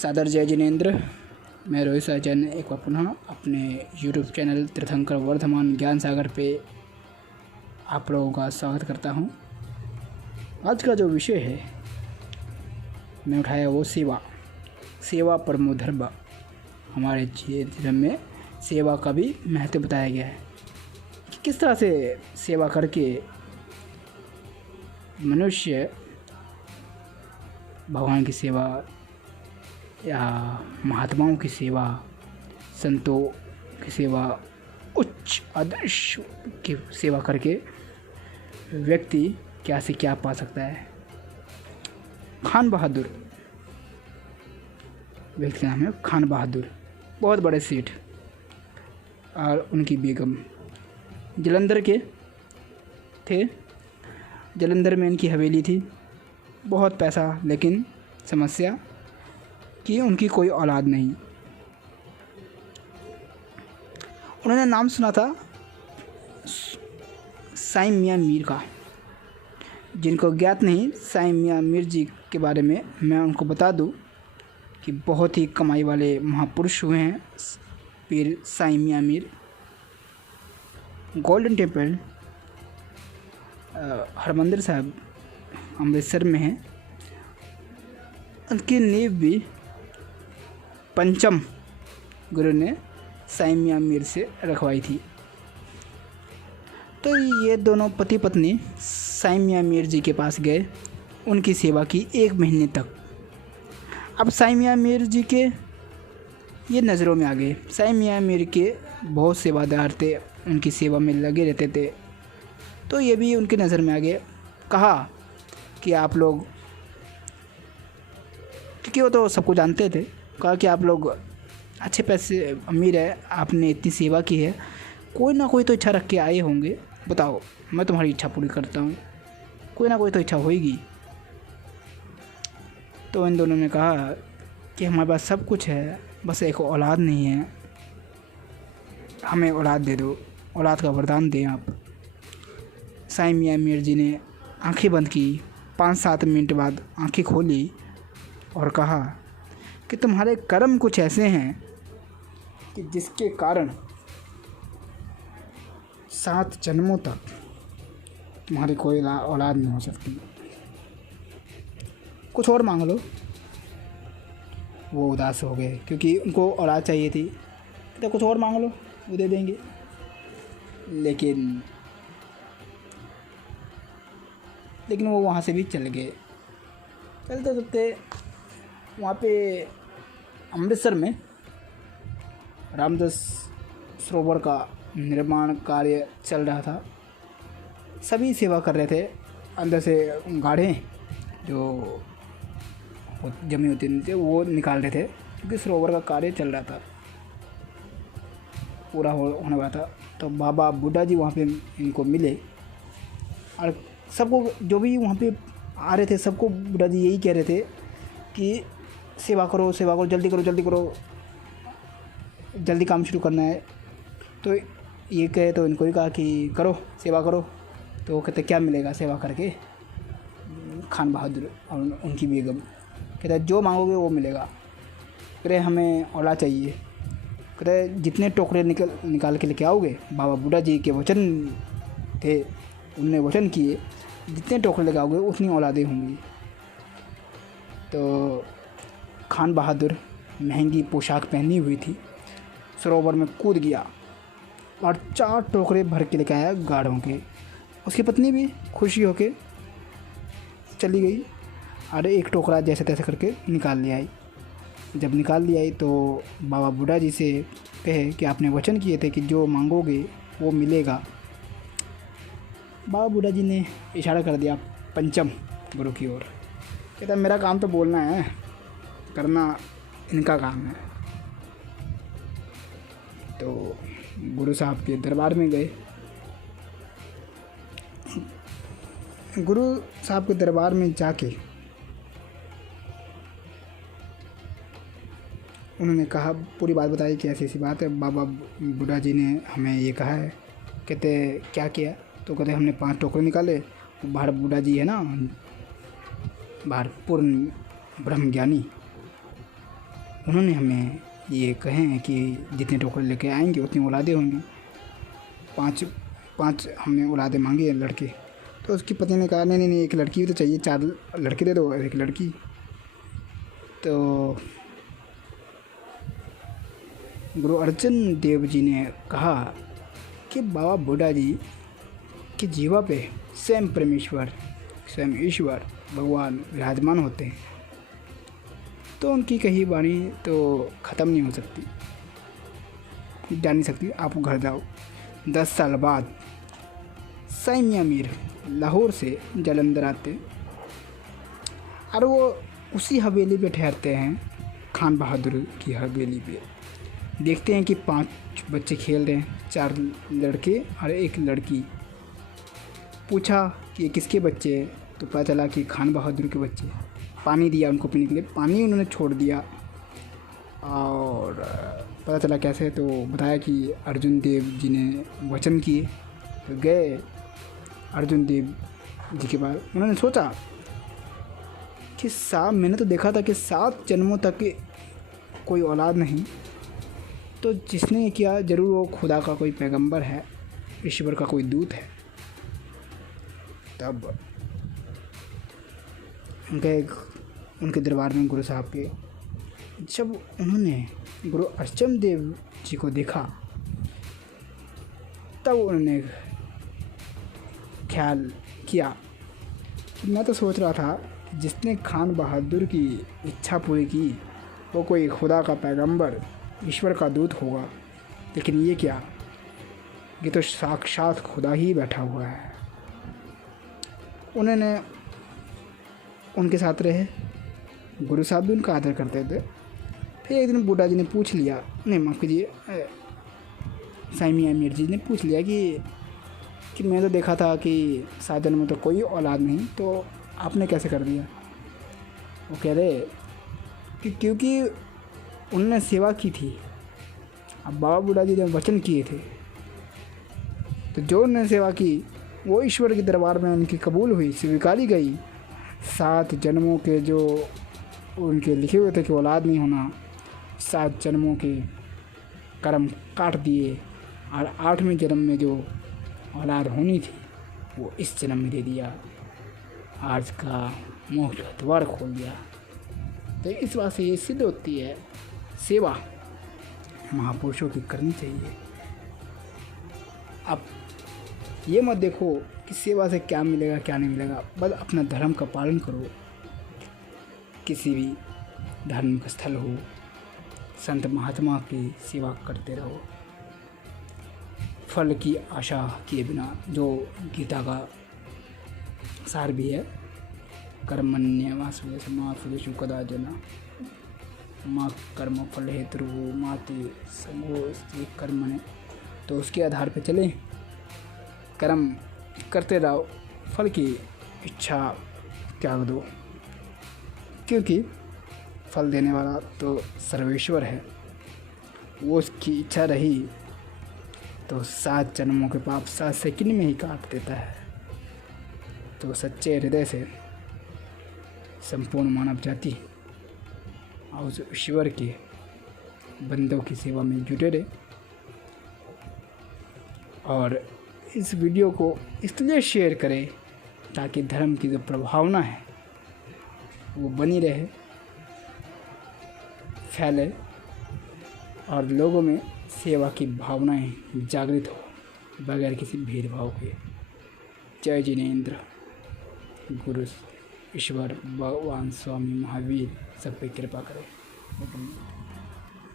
सादर जय जिनेंद्र। मैं रोहित सहजन एक बार पुनः अपने यूट्यूब चैनल तीर्थंकर वर्धमान ज्ञान सागर पे आप लोगों का स्वागत करता हूं। आज का जो विषय है मैं उठाया वो सेवा परमो धर्म। हमारे जीवन में सेवा का भी महत्व बताया गया है कि किस तरह से सेवा करके मनुष्य भगवान की सेवा या महात्माओं की सेवा, संतों की सेवा, उच्च आदर्श की सेवा करके व्यक्ति क्या से क्या पा सकता है। खान बहादुर व्यक्ति का नाम है खान बहादुर, बहुत बड़े सेठ और उनकी बेगम जलंधर के थे। जलंधर में इनकी हवेली थी, बहुत पैसा, लेकिन समस्या कि उनकी कोई औलाद नहीं। उन्होंने नाम सुना था साईं मियाँ मीर का। जिनको ज्ञात नहीं साईं मियाँ मीर जी के बारे में, मैं उनको बता दूं कि बहुत ही कमाई वाले महापुरुष हुए हैं पीर साईं मियाँ मीर। गोल्डन टेम्पल हरमंदिर साहब अमृतसर में है। उनकी नींव भी पंचम गुरु ने साईं मियाँ मीर से रखवाई थी। तो ये दोनों पति पत्नी साईं मियाँ मीर जी के पास गए, उनकी सेवा की 1 महीने तक। अब साईं मियाँ मीर जी के ये नज़रों में आ गए। साईं मियाँ मीर के बहुत सेवादार थे, उनकी सेवा में लगे रहते थे, तो ये भी उनकी नज़र में आ गए। कहा कि आप लोग, क्योंकि वो तो सबको जानते थे, कहा कि आप लोग अच्छे पैसे अमीर है, आपने इतनी सेवा की है, कोई ना कोई तो इच्छा रख के आए होंगे, बताओ मैं तुम्हारी इच्छा पूरी करता हूँ, कोई ना कोई तो इच्छा होगी। तो इन दोनों ने कहा कि हमारे पास सब कुछ है, बस एक औलाद नहीं है, हमें औलाद दे दो, औलाद का वरदान दें आप। साईं मियाँ मीर जी ने आंखें बंद की, 5-7 मिनट बाद आंखें खोली और कहा कि तुम्हारे कर्म कुछ ऐसे हैं कि जिसके कारण 7 जन्मों तक तुम्हारी कोई औलाद नहीं हो सकती, कुछ और मांग लो। वो उदास हो गए क्योंकि उनको औलाद चाहिए थी, तो कुछ और मांग लो, वो दे देंगे। लेकिन वो वहाँ से भी चल गए। चलते चलते वहाँ पे अमृतसर में रामदास सरोवर का निर्माण कार्य चल रहा था। सभी सेवा कर रहे थे, अंदर से गाढ़े जो जमी होती थे वो निकाल रहे थे, क्योंकि सरोवर का कार्य चल रहा था, पूरा होने वाला था। तो बाबा बुड्ढा जी वहाँ पे इनको मिले और सबको, जो भी वहाँ पे आ रहे थे, सबको बुड्ढा जी यही कह रहे थे कि सेवा करो, सेवा करो, जल्दी करो, जल्दी करो, जल्दी काम शुरू करना है। तो ये कहे तो इनको ही कहा कि करो, सेवा करो। तो वो कहते क्या मिलेगा सेवा करके। खान बहादुर और उनकी बेगम कहते जो मांगोगे वो मिलेगा। कह हमें औलाद चाहिए। कहते जितने टोकरे निकाल के लेके आओगे, बाबा बुड्ढा जी के वचन थे, उनने वचन किए, जितने टोकरे लेके आओगे उतनी औलादें होंगी। तो खान बहादुर महंगी पोशाक पहनी हुई थी, सरोवर में कूद गया और 4 टोकरे भर के लेके आया गाढ़ों के। उसकी पत्नी भी खुशी होके चली गई और 1 टोकरा जैसे तैसे करके निकाल ले आई। जब निकाल ले आई तो बाबा बुड्ढा जी से कहे कि आपने वचन किए थे कि जो मांगोगे वो मिलेगा। बाबा बुड्ढा जी ने इशारा कर दिया पंचम गुरु की ओर। कहता मेरा काम तो बोलना है, करना इनका काम है। तो गुरु साहब के दरबार में गए। गुरु साहब के दरबार में जाके उन्होंने कहा, पूरी बात बताई कि ऐसी ऐसी बात है, बाबा बुड्ढा जी ने हमें ये कहा है। कहते क्या किया? तो कहते हमने 5 टोकरे निकाले। बाहर बुड्ढा जी है ना, बाहर पूर्ण ब्रह्मज्ञानी, उन्होंने हमें ये कहे हैं कि जितने टोकन लेके आएंगे उतनी औलादें होंगी। 5 हमने औलादें मांगी हैं लड़के। तो उसकी पति ने कहा नहीं, एक लड़की भी तो चाहिए, 4 लड़के दे दो और एक लड़की। तो गुरु अर्जन देव जी ने कहा कि बाबा बुड्ढा जी की जीवा पे स्वयं परमेश्वर, स्वयं ईश्वर भगवान विराजमान होते हैं, तो उनकी कही वाणी तो ख़त्म नहीं हो सकती, जा नहीं सकती। आप घर जाओ। 10 साल बाद साईं मियां मीर लाहौर से जालंधर आते और वो उसी हवेली पे ठहरते हैं, खान बहादुर की हवेली पे। देखते हैं कि 5 बच्चे खेल रहे हैं, 4 लड़के और 1 लड़की। पूछा कि ये किसके बच्चे हैं, तो पता चला कि खान बहादुर के बच्चे। पानी दिया उनको पीने के लिए, पानी उन्होंने छोड़ दिया और पता चला कैसे, तो बताया कि अर्जुन देव जी ने वचन किए। तो गए अर्जुन देव जी के पास। उन्होंने सोचा कि मैंने तो देखा था कि 7 जन्मों तक कोई औलाद नहीं, तो जिसने किया ज़रूर वो खुदा का कोई पैगंबर है, ईश्वर का कोई दूत है। तब गए उनके दरबार में गुरु साहब के। जब उन्होंने गुरु अर्जन देव जी को देखा तब उन्होंने ख्याल किया, मैं तो सोच रहा था जिसने खान बहादुर की इच्छा पूरी की वो कोई खुदा का पैगंबर, ईश्वर का दूत होगा, लेकिन ये क्या, ये तो साक्षात खुदा ही बैठा हुआ है। उन्होंने उनके साथ रहे, गुरु साहब भी उनका आदर करते थे। फिर एक दिन बुड्ढा जी ने पूछ लिया, नहीं माफ़ कीजिए, साईं मियां मीर जी ने पूछ लिया कि मैं तो देखा था कि 7 जन्मों तो कोई औलाद नहीं, तो आपने कैसे कर दिया। वो कह रहे कि क्योंकि उन्होंने सेवा की थी। अब बाबा बुड्ढा जी ने वचन किए थे, तो जो उन्होंने सेवा की वो ईश्वर के दरबार में उनकी कबूल हुई, स्वीकारी गई। 7 जन्मों के जो उनके लिखे हुए थे कि औलाद नहीं होना, 7 जन्मों के कर्म काट दिए और 8वें जन्म में जो औलाद होनी थी वो इस जन्म में दे दिया। आज का मोह का द्वार खोल दिया। तो इस बात से ये सिद्ध होती है सेवा महापुरुषों की करनी चाहिए। अब ये मत देखो कि सेवा से क्या मिलेगा क्या नहीं मिलेगा, बस अपना धर्म का पालन करो। किसी भी धार्मिक स्थल हो, संत महात्मा की सेवा करते रहो, फल की आशा किए बिना, जो गीता का सार भी है, कर्मण्येवाधिकारस्ते मा फलेषु कदाचन मा कर्म फल हेतु माते संगोस्ते कर्मणे। तो उसके आधार पर चलें, कर्म करते रहो, फल की इच्छा त्याग दो, क्योंकि फल देने वाला तो सर्वेश्वर है। वो उसकी इच्छा रही तो 7 जन्मों के पाप 7 सेकंड में ही काट देता है। तो सच्चे हृदय से संपूर्ण मानव जाति और उस ईश्वर के बंदों की सेवा में जुटे रहे। और इस वीडियो को इसलिए शेयर करें ताकि धर्म की जो प्रभावना है वो बनी रहे, फैले और लोगों में सेवा की भावनाएं जागृत हो बगैर किसी भेदभाव के। जय जिनेंद्र। गुरु ईश्वर भगवान स्वामी महावीर सब पे कृपा करें।